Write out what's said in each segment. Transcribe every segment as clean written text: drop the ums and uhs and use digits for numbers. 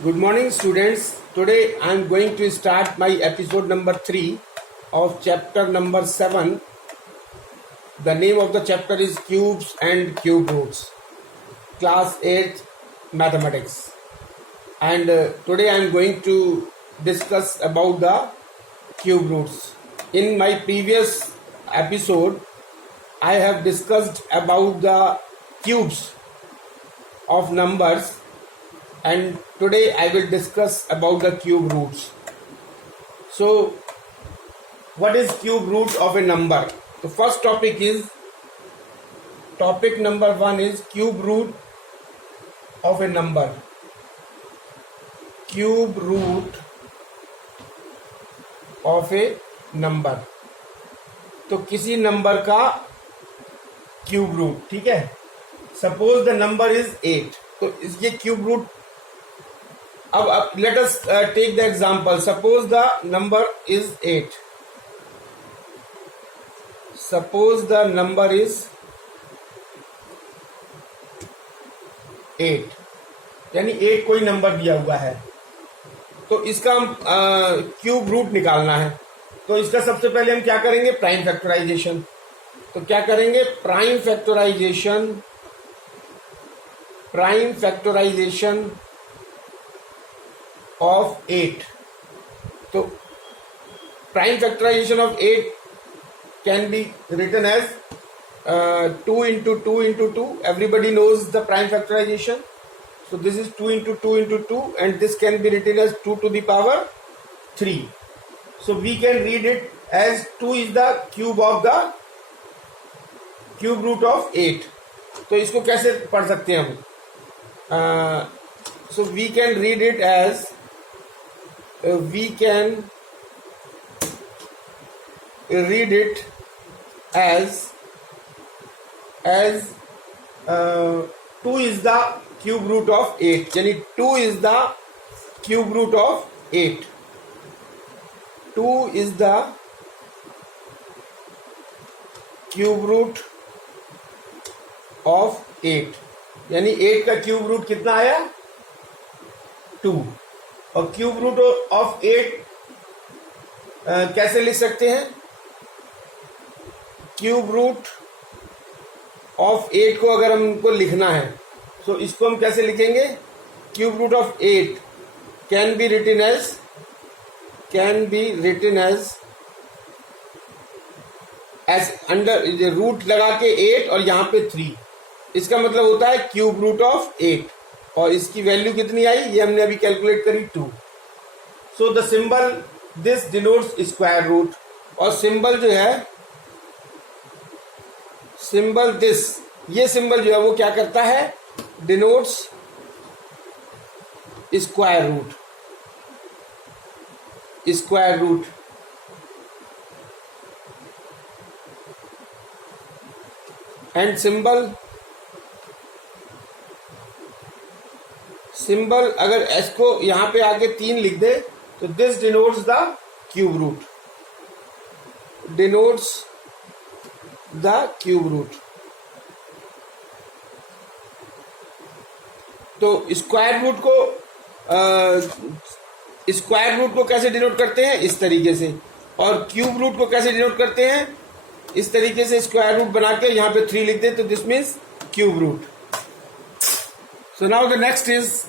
Good morning, students. Today I am going to start my episode number 3 of chapter number 7. The name of the chapter is Cubes and Cube Roots, class 8 mathematics. And today I am going to discuss about the cube roots. In my previous episode, I have discussed about the cubes of numbers, and today I will discuss about the cube roots. So what is cube root of a number? The first topic number 1 is cube root of a number. Cube root of a number, तो किसी number का cube root, ठीक है. Suppose the number is 8, तो इसके cube root. अब let us take the example. Suppose the number is 8. Suppose the number is 8, यानी 8 कोई नंबर दिया हुआ है, तो इसका हम क्यूब रूट निकालना है. तो इसका सबसे पहले हम क्या करेंगे? Prime factorisation. तो क्या करेंगे? Prime factorisation of 8. तो prime factorisation of 8 can be written as 2 into 2 into 2. Everybody knows the prime factorization. So this is 2 into 2 into 2, and this can be written as 2 to the power 3. So we can read it as 2 is the cube of the cube root of 8. तो इसको कैसे पढ़ सकते हैं हम? So we can read it as 2 is the cube root of 8, यानी 2 is the cube root of 8. 2 is the cube root of 8, यानी 8 का क्यूब रूट कितना आया? 2. और क्यूब रूट ऑफ 8 कैसे लिख सकते हैं? क्यूब रूट ऑफ 8 को अगर हमको लिखना है, तो इसको हम कैसे लिखेंगे? Cube root of 8 can be written as under root लगा के 8 और यहां पे 3. इसका मतलब होता है क्यूब रूट ऑफ 8, और इसकी वैल्यू कितनी आई ये हमने अभी कैलकुलेट करी, 2. So the symbol this denotes square root, और सिंबल जो है, सिंबल दिस, ये सिंबल जो है वो क्या करता है? Denotes square root. And symbol अगर एस को यहां पे आके 3 लिख दे, तो this denotes the cube root. तो स्क्वायर रूट को कैसे डिनोट करते हैं? इस तरीके से. और क्यूब रूट को कैसे डिनोट करते हैं? इस तरीके से स्क्वायर रूट बना के यहां पे 3 लिख दे, तो this means cube root. So now the next is,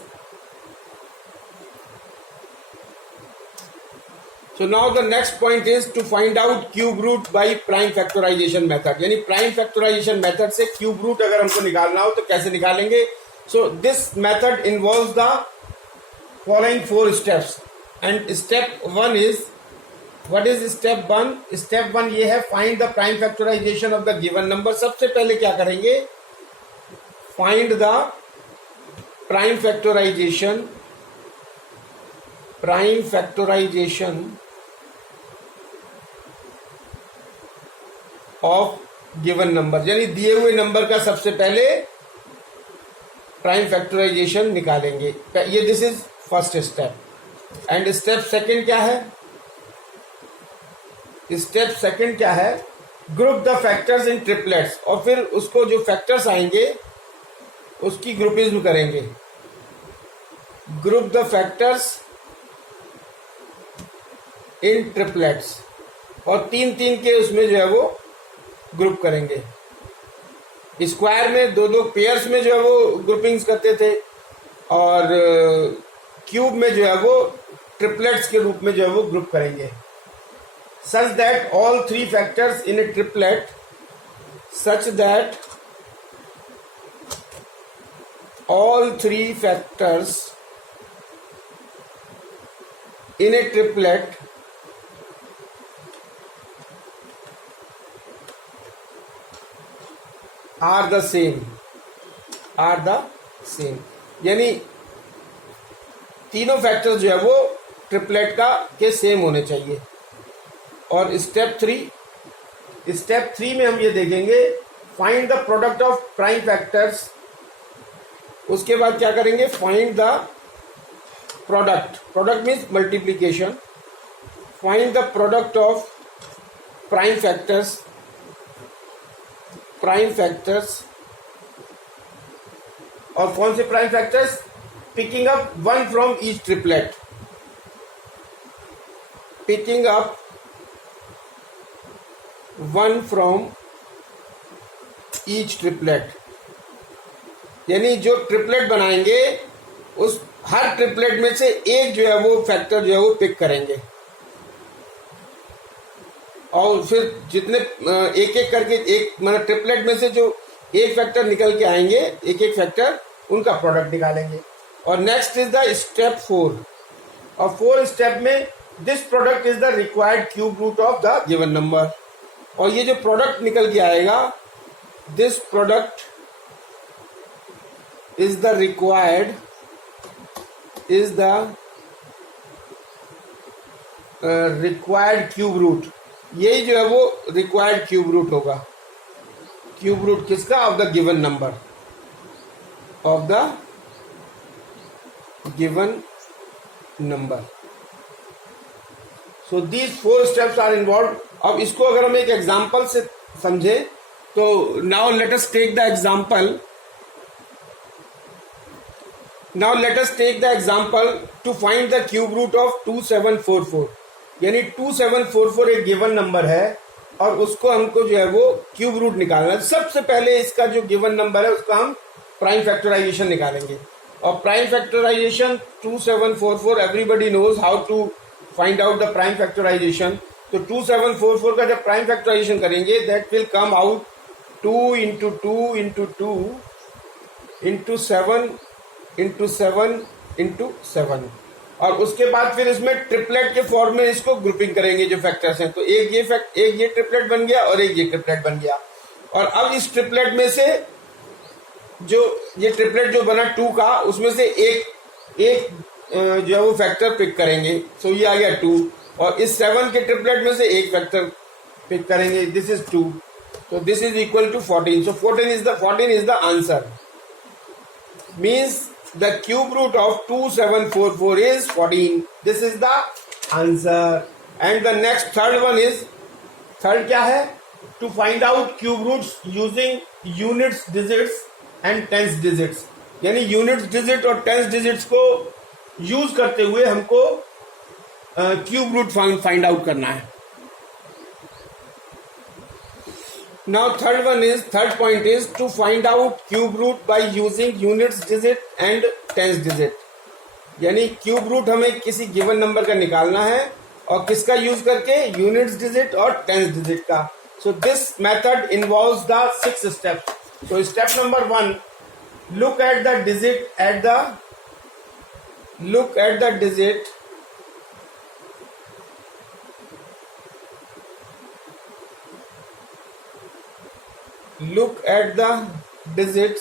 so now the next point is to find out cube root by prime factorization method. यानी prime factorization method से cube root अगर हमको निकालना हो तो कैसे निकालेंगे? So this method involves the following 4 steps. And step 1 is, what is step 1? Step 1 ये है, find the prime factorization of the given number. सबसे पहले क्या करेंगे? Find the prime factorization of given number, यानी दिए हुए नंबर का सबसे पहले प्राइम फैक्टराइजेशन निकालेंगे. ये this is first step. And step second क्या है? Group the factors in triplets, और फिर उसको जो फैक्टर्स आएंगे उसकी ग्रुपिज्म करेंगे. Group the factors in triplets, और तीन तीन के उसमें जो है वो ग्रुप करेंगे। स्क्वायर में दो दो पेयर्स में जो है वो ग्रुपिंग्स करते थे, और क्यूब में जो है वो ट्रिपलेट्स के रूप में जो है वो ग्रुप करेंगे। Such that all three factors in A triplet, such that all three factors in a triplet are the same, यानी तीनों फैक्टर्स जो है वो ट्रिपलेट का के सेम होने चाहिए। और स्टेप थ्री में हम ये देखेंगे, find the product of prime factors. उसके बाद क्या करेंगे, find the product means multiplication, find the product of prime factors. और कौन से prime factors? Picking up one from each triplet, picking up one from each triplet, यानी जो triplet बनाएंगे उस हर ट्रिपलेट में से एक जो है वो फैक्टर जो है वो पिक करेंगे, और फिर जितने एक एक करके एक मतलब ट्रिपलेट में से जो एक फैक्टर निकल के आएंगे, एक एक फैक्टर उनका प्रोडक्ट निकालेंगे। और नेक्स्ट इज द स्टेप 4, और 4 स्टेप में this product is the required cube root of the given number. और ये जो प्रोडक्ट निकल के आएगा, this product is the required cube root. यही जो है वो रिक्वायर्ड क्यूब रूट होगा। क्यूब रूट किसका? Of the given number, of the given number. So these 4 steps are involve. अब इसको अगर हम एक एग्जाम्पल से समझे तो now let us take the example. Now let us take the example to find the cube root of 2744। यानी 2744 एक गिवन नंबर है और उसको हमको जो है वो क्यूब रूट निकालना है। सबसे पहले इसका जो गिवन नंबर है उसका हम प्राइम फैक्टराइजेशन निकालेंगे। और prime factorization 2744 everybody knows how to find out the prime factorisation. तो 2744 का जब प्राइम फैक्टराइजेशन करेंगे that will come out 2 into 2 into 2 into 7 into 7 into 7। और उसके बाद फिर इसमें ट्रिपलेट के फॉर्म में इसको ग्रुपिंग करेंगे जो फैक्टर्स हैं। तो एक ये ट्रिपलेट बन गया और एक ये ट्रिपलेट बन गया। और अब इस ट्रिपलेट में से जो ये ट्रिपलेट जो बना 2 का, उसमें से एक जो है वो फैक्टर पिक करेंगे। सो ये आ गया 2। और इस 7 के ट्रिपलेट में से एक फैक्टर पिक करेंगे, दिस इज 2। तो this is equal to 14। So 14 is the answer. Means the cube root of 2744 is 14. This is the answer. And the next third one is, third क्या है? To find out cube roots using units, digits and tens digits। यानी units, digit और tens digits को use करते हुए हमको cube root find out करना है। Now third point is to find out cube root by using units digit and tens digit। यानी cube root हमें किसी गिवन नंबर का निकालना है और किसका यूज करके? यूनिट्स डिजिट और टेंस डिजिट का। So this method involves the 6 steps. So step number 1, look at the digit at the look at the digit look at the digit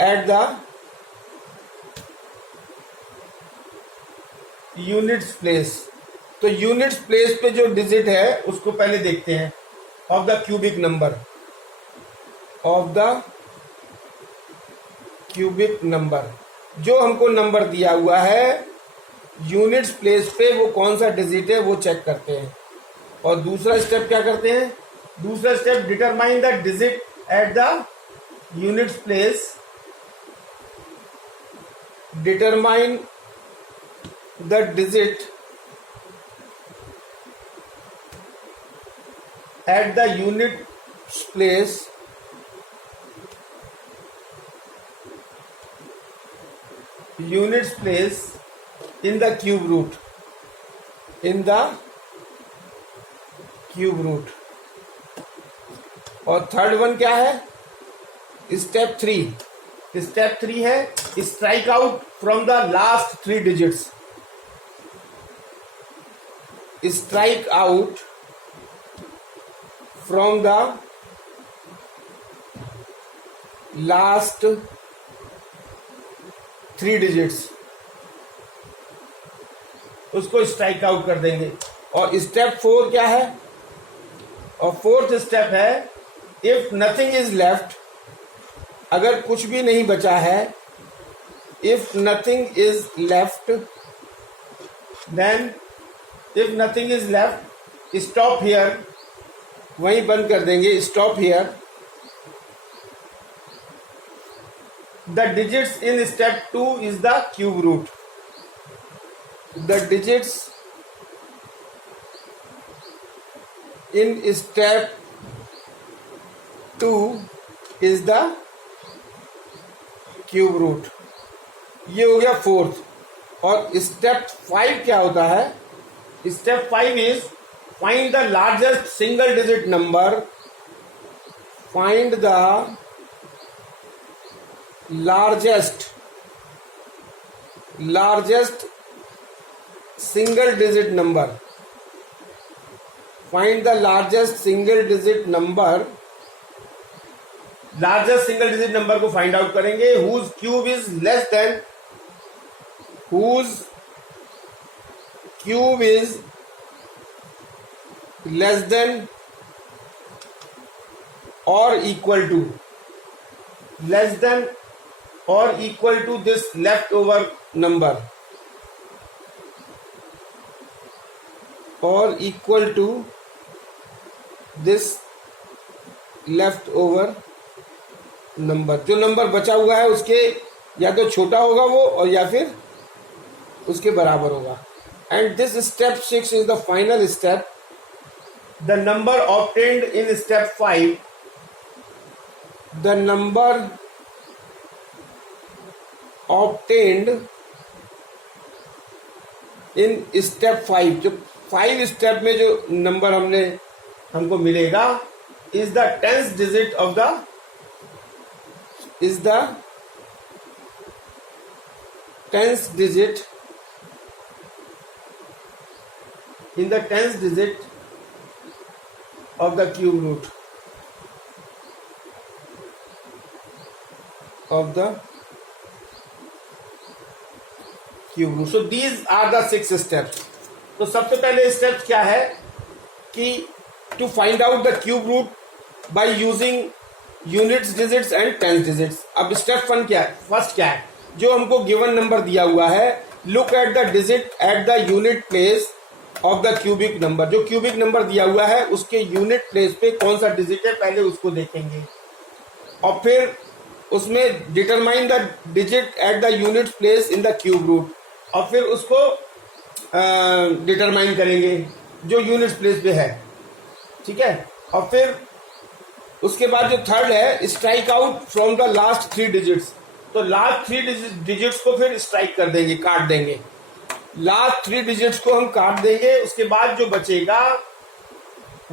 at the units place. तो units place पे जो digit है उसको पहले देखते हैं। Of the cubic number, of the cubic number, जो हमको नंबर दिया हुआ है यूनिट्स प्लेस पे वो कौन सा डिजिट है वो चेक करते हैं। और दूसरा स्टेप क्या करते हैं? दूसरा step determine the digit at the units place determine the digit at the units place in the cube root. और थर्ड वन क्या है? स्टेप 3 है strike out from the last 3 digits. Strike out from the last 3 digits, उसको strike out कर देंगे. और step 4 क्या है? और फोर्थ स्टेप है इफ नथिंग इज लेफ्ट, अगर कुछ भी नहीं बचा है, if nothing is left, then if nothing is left stop here, वहीं बंद कर देंगे. Stop here. The digits in step 2 is the cube root. The digits in step 2 is the cube root. ये हो गया फोर्थ. और स्टेप 5 क्या होता है? Step 5 is find the largest single digit number. Find the largest single digit number. Find the largest single digit number. Largest single digit number को find out करेंगे. whose cube is less than or equal to this leftover number, or equal to this leftover number. जो number बचा हुआ है उसके या तो छोटा होगा वो, और या फिर उसके बराबर होगा. And this step 6 is the final step. The number obtained in step 5, the number obtained in step 5, जो 5 स्टेप में जो नंबर हमको मिलेगा is the 10th digit of the is the 10th digit in the 10th digit of the cube root of the cube root. So these are the 6 steps. तो सबसे पहले step क्या है कि to find out the cube root by using units, digits and tens digits. अब step first क्या है? जो हमको गिवन नंबर दिया हुआ है, look at the digit at the unit place of the cubic number. जो क्यूबिक नंबर दिया हुआ है उसके यूनिट प्लेस पे कौन सा डिजिट है, पहले उसको देखेंगे. और फिर उसमें determine the digit at the unit place in the cube root, और फिर उसको डिटरमाइन करेंगे जो यूनिट प्लेस पे है. ठीक है. और फिर उसके बाद जो थर्ड है strike out from the last 3 digits. तो लास्ट 3 डिजिट्स को फिर स्ट्राइक कर देंगे, काट देंगे. लास्ट 3 डिजिट्स को हम काट देंगे. उसके बाद जो बचेगा,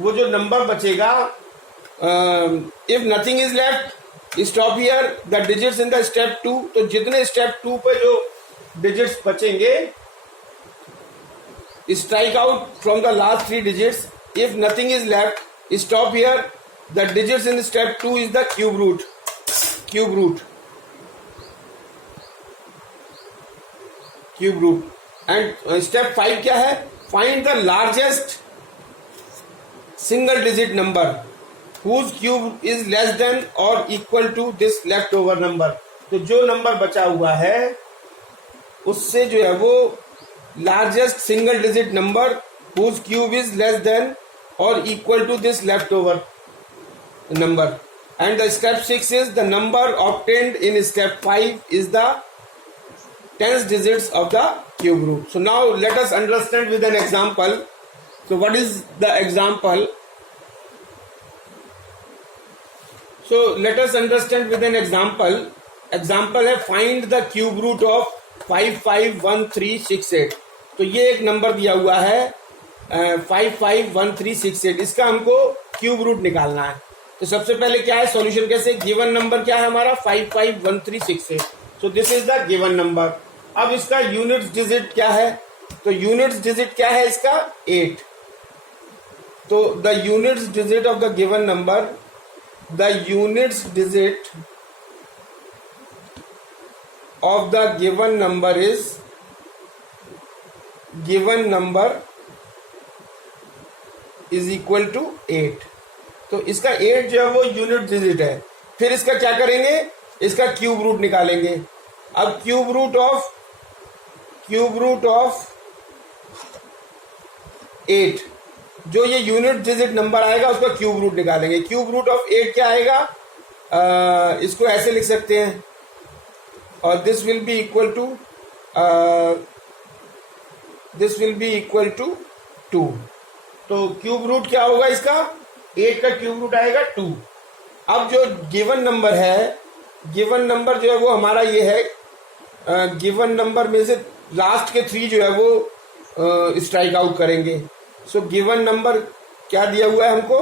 वो जो नंबर बचेगा, if nothing is left stop here the digits in the step 2. तो जितने स्टेप 2 पे जो डिजिट्स बचेंगे, strike out from the last 3 digits. If nothing is left stop here. The digits in step 2 is the cube root. And step 5 क्या है? Find the largest single digit number whose cube is less than or equal to this leftover number. तो जो number बचा हुआ है उससे जो है वो largest single digit number whose cube is less than or equal to this leftover number. And the step 6 is the number obtained in step 5 is the tens digits of the cube root. So now let us understand with an example. So what is the example? So let us understand with an example. Example है find the cube root of 551368. तो ये एक number दिया हुआ है 551368. इसका हमको cube root निकालना है. तो सबसे पहले क्या है सॉल्यूशन कैसे, गिवन नंबर क्या है हमारा 551368. सो this is the given number. अब इसका यूनिट्स डिजिट क्या है, तो यूनिट्स डिजिट क्या है इसका 8. तो the units digit of the given number, the units digit of the given number is equal to 8. तो इसका 8 जो है वो यूनिट डिजिट है. फिर इसका क्या करेंगे, इसका क्यूब रूट निकालेंगे. अब क्यूब रूट ऑफ 8, जो ये यूनिट डिजिट नंबर आएगा उसका क्यूब रूट निकालेंगे. क्यूब रूट ऑफ 8 क्या आएगा, इसको ऐसे लिख सकते हैं, और this will be equal to 2. तो क्यूब रूट क्या होगा इसका, 8 का क्यूब रूट आएगा 2. अब जो गिवन नंबर है, गिवन नंबर जो है वो हमारा ये है, गिवन नंबर में से लास्ट के 3 जो है वो स्ट्राइक आउट करेंगे. सो गिवन नंबर क्या दिया हुआ है हमको,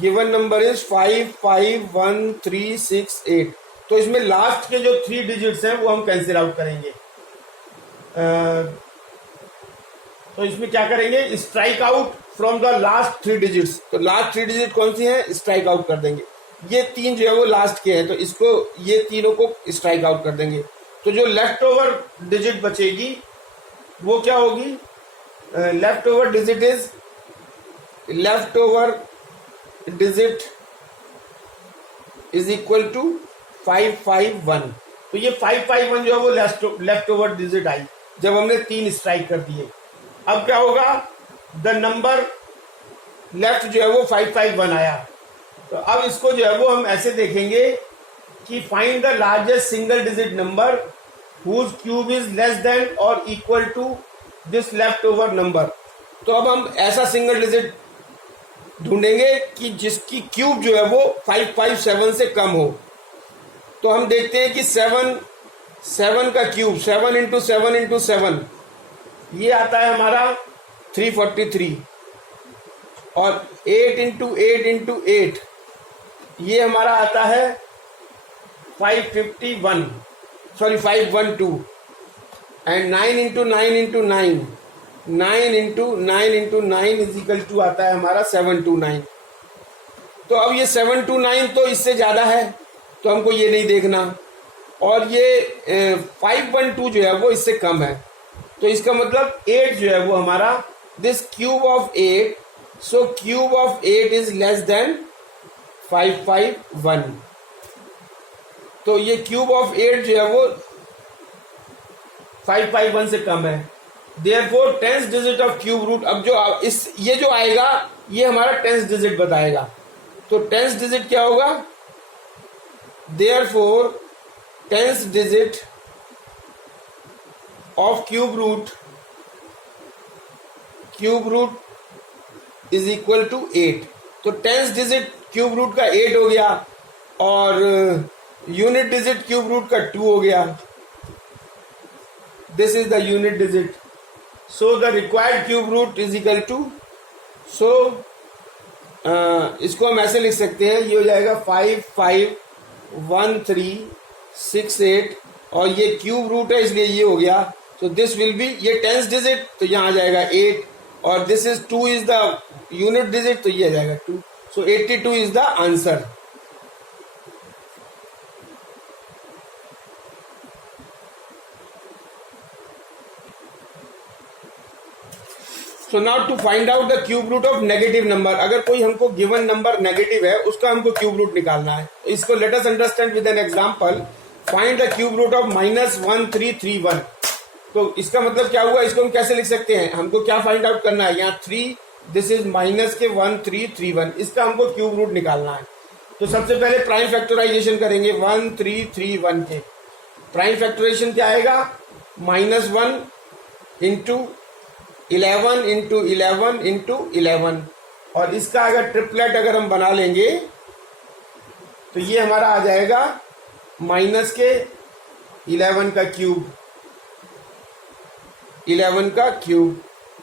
गिवन नंबर इज 551368. तो इसमें लास्ट के जो 3 डिजिट्स हैं वो हम कैंसिल आउट करेंगे. तो इसमें क्या करेंगे, strike out from the last 3 digits. तो लास्ट 3 डिजिट कौन सी हैं, स्ट्राइक आउट कर देंगे. ये 3 जो है वो लास्ट के हैं, तो इसको ये तीनों को स्ट्राइक आउट कर देंगे. तो जो लेफ्ट ओवर डिजिट बचेगी वो क्या होगी, left over digit is equal to 551. तो ये 551 जो है वो लेफ्ट ओवर डिजिट आई जब हमने 3 स्ट्राइक कर दिए. अब क्या होगा, द नंबर लेफ्ट जो है वो 551 आया. तो अब इसको जो है वो हम ऐसे देखेंगे कि find the largest single digit number whose cube is less than और equal to this left over number. तो अब हम ऐसा सिंगल डिजिट ढूंढेंगे कि जिसकी क्यूब जो है वो 557 से कम हो. तो हम देखते हैं कि 7 का क्यूब 7 इंटू 7 ये आता है हमारा 343, और 8 इंटू 8 ये हमारा आता है 512, and 9 into 9 is equal to आता है हमारा 729. तो अब ये 729 तो इससे ज्यादा है, तो हमको ये नहीं देखना, और ये 512 जो है वो इससे कम है. तो इसका मतलब 8 जो है वो हमारा this cube of 8, so cube of 8 is less then 551. तो ये क्यूब ऑफ 8 जो है वो 551 से कम है. Therefore tenth digit of cube root, अब जो ये जो आएगा ये हमारा टेंथ डिजिट बताएगा. तो टेंथ डिजिट क्या होगा, therefore tenth digit of cube root is equal to 8. तो टेंथ डिजिट क्यूब रूट का 8 हो गया, और यूनिट डिजिट क्यूब रूट का 2 हो गया. This is the unit digit. So the required cube root is equal to, so इसको हम ऐसे लिख सकते हैं, ये हो जाएगा 551368, और ये क्यूब रूट है इसलिए ये हो गया. तो दिस विल बी, ये टेंथ डिजिट तो यहाँ आ जाएगा 8, और this is 2 is the unit digit, तो ये आ जाएगा 2. So 82 is the answer. So now to find out the cube root of negative number. अगर कोई हमको गिवन नंबर नेगेटिव है उसका हमको क्यूब रूट निकालना है. इसको let us understand with an example. Find the cube root of -1331. तो इसका मतलब क्या हुआ, इसको हम कैसे लिख सकते हैं, हमको क्या फाइंड आउट करना है, यहाँ 3, दिस इज माइनस के 1331, इसका हमको क्यूब रूट निकालना है. तो सबसे पहले प्राइम फैक्टराइजेशन करेंगे 1331 के. प्राइम फैक्टराइजेशन क्या आएगा, -1 इंटू 11 इंटू 11 इंटू 11, और इसका अगर ट्रिपलेट अगर हम बना लेंगे तो ये हमारा आ जाएगा माइनस के 11 का क्यूब, 11 का क्यूब,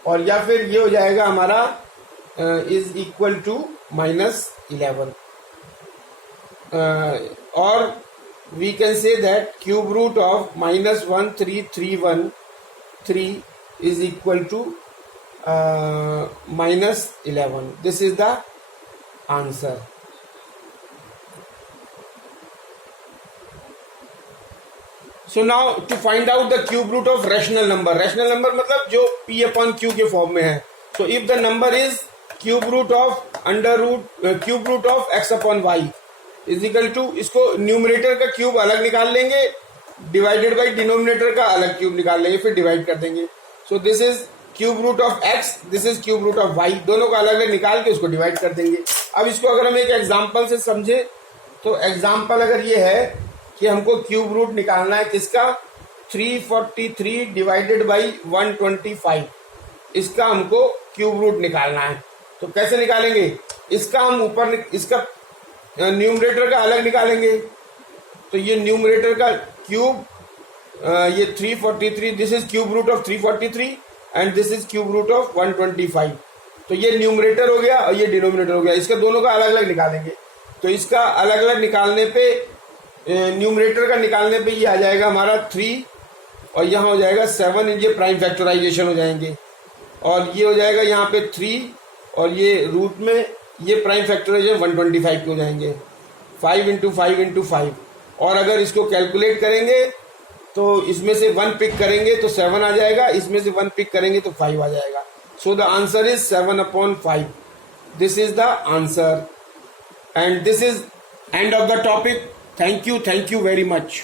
और या फिर ये हो जाएगा हमारा इज इक्वल टू -11, और we can say that cube root of -1331 is equal to -11. This is the answer. So now to find out the cube root of rational number. Rational number मतलब जो p upon q के form में है. So if the number is cube root of cube root of x upon y is equal to, इसको numerator का cube अलग निकाल लेंगे, डिवाइडेड बाई डिनोमिनेटर का अलग क्यूब निकाल लेंगे, फिर डिवाइड कर देंगे. So this is cube root of x, this is cube root of y, दोनों को अलग अलग निकाल के उसको डिवाइड कर देंगे. अब इसको अगर हम एक एग्जांपल से समझे तो एग्जांपल अगर ये है कि हमको क्यूब रूट निकालना है किसका, 343 डिवाइडेड बाई 125, इसका हमको क्यूब रूट निकालना है. तो कैसे निकालेंगे, इसका हम ऊपर इसका न्यूमरेटर का अलग निकालेंगे. तो ये न्यूमरेटर का क्यूब, ये 343, this is cube root of 343 and this is cube root of 125. तो ये न्यूमरेटर हो गया और ये डिनोमिनेटर हो गया. इसका दोनों का अलग अलग निकालेंगे. तो इसका अलग अलग निकालने पे, न्यूमरेटर का निकालने पे ये आ जाएगा हमारा 3, और यहाँ हो जाएगा 7, ये प्राइम फैक्टराइजेशन हो जाएंगे, और ये हो जाएगा यहाँ पे 3, और ये रूट में ये प्राइम फैक्टराइजेशन 125 के हो जाएंगे, 5 इंटू 5 इंटू 5. और अगर इसको कैलकुलेट करेंगे तो इसमें से 1 पिक करेंगे तो 7 आ जाएगा, इसमें से 1 पिक करेंगे तो 5 आ जाएगा. So the answer is 7/5. This is the answer, and this is end of the topic. Thank you very much.